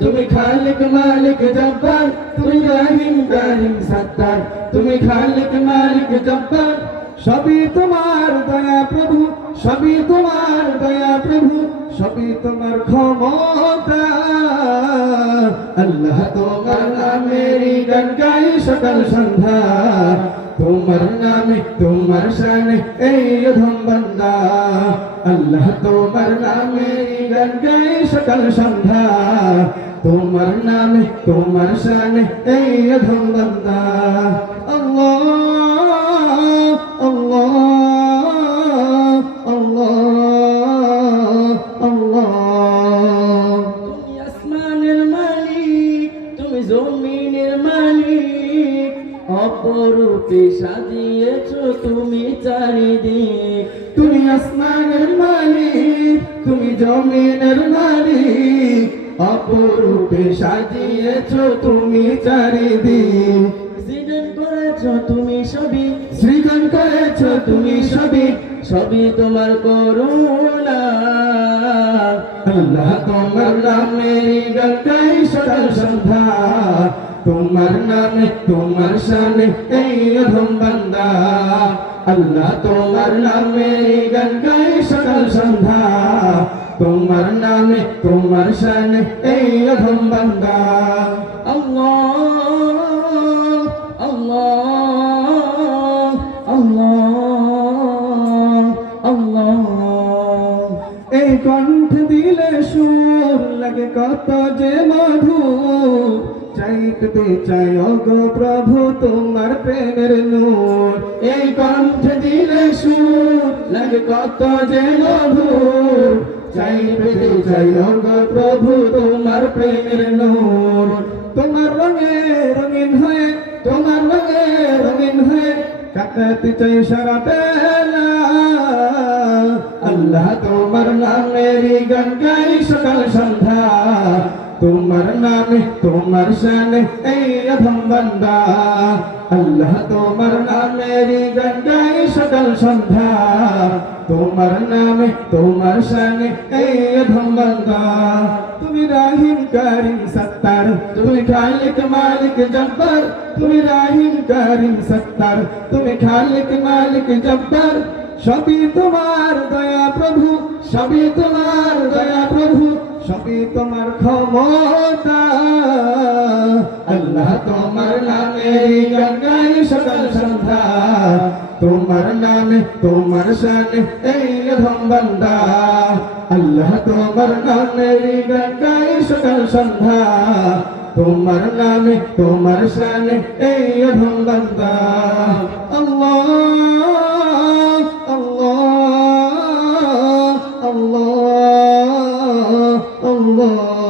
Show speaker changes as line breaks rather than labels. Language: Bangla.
তুমি খালিক মালিক জব্বার, তুমি রহিম কারিম সত্তার তুমি খালিক মালিক জব্বার, সবই তোমার দয়া প্রভু, সবই তোমার দয়া প্রভু, সবই তোমার ক্ষমতা। আল্লাহ তোমার নামেরই গান গাই সকাল সন্ধ্যা। তোমার নামে, তোমার শানে এই অধম বান্দা। আল্লাহ তোমার নামে গান গাই সকাল সন্ধ্যা। তোমার নামে তোমার শানে এই অধম বান্দা। আল্লাহ আল্লাহ আল্লাহ আল্লাহ।
তুমি আসমানের মালিক তুমি জমিনের মালিক। অপরূপে সাজিয়েছ তুমি চারিদিক।
তুমি আসমানের মালিক জমিনের অপরূপে সাজিয়েছ তুমি চারিদিক।
সৃজন করেছ তুমি সবই
সৃজন করেছ তুমি সবই
সবই তোমার করুণা।
আল্লাহ তোমার নামে গঙ্গাই সকাল সন্ধ্যা তোমার নামে তোমার শানে এই অধম বান্দা। আল্লাহ তোমার নামে গঙ্গাই সকাল সন্ধ্যা তোমার নামে তোমার শানে এই অধম বান্দা
আল্লাহ আল্লাহ আল্লাহ আল্লাহ
এই কণ্ঠ দিলে সুর লাগে কত যে মধু চাইতে চাই গো প্রভু তোমার প্রেমের নূর এই কণ্ঠ দিলে সুর লাগে কত যে মধু চাইতে চাই গো প্রভু, তোমার প্রেমের নূর। তোমার রঙে রঙিন হয়ে, তোমার রঙে রঙিন হয়ে কাটাতে চাই সারা বেলা। আল্লাহ তোমার নামেরই গান গাই সকাল সন্ধ্যা। তোমার নামে তোমার শানে এই অধম বান্দা আল্লাহ তোমার নামেরই গান গাই সকাল সন্ধ্যা তোমার নামে তোমার শানে এই অধম বান্দা তুমি রাহিম কারিম সত্তার তুমি খালিক মালিক জব্বার তুমি রাহিম কারিম সত্তার তুমি খালিক মালিক জব্বার সবই তোমার দয়া প্রভু সবই তোমার দয়া প্রভু সবই তোমার ক্ষমতা। আল্লাহ তোমার নামে গঙ্গাই সকাল সন্ধ্যা। তোমার নামে, তোমার শানে এই অধম বান্দা। আল্লাহ তোমার নামে গঙ্গাই সকাল সন্ধ্যা। তোমার নামে, তোমার শানে এই অধম বান্দা। আল্লাহ আল্লাহ আল্লাহ আল্লাহ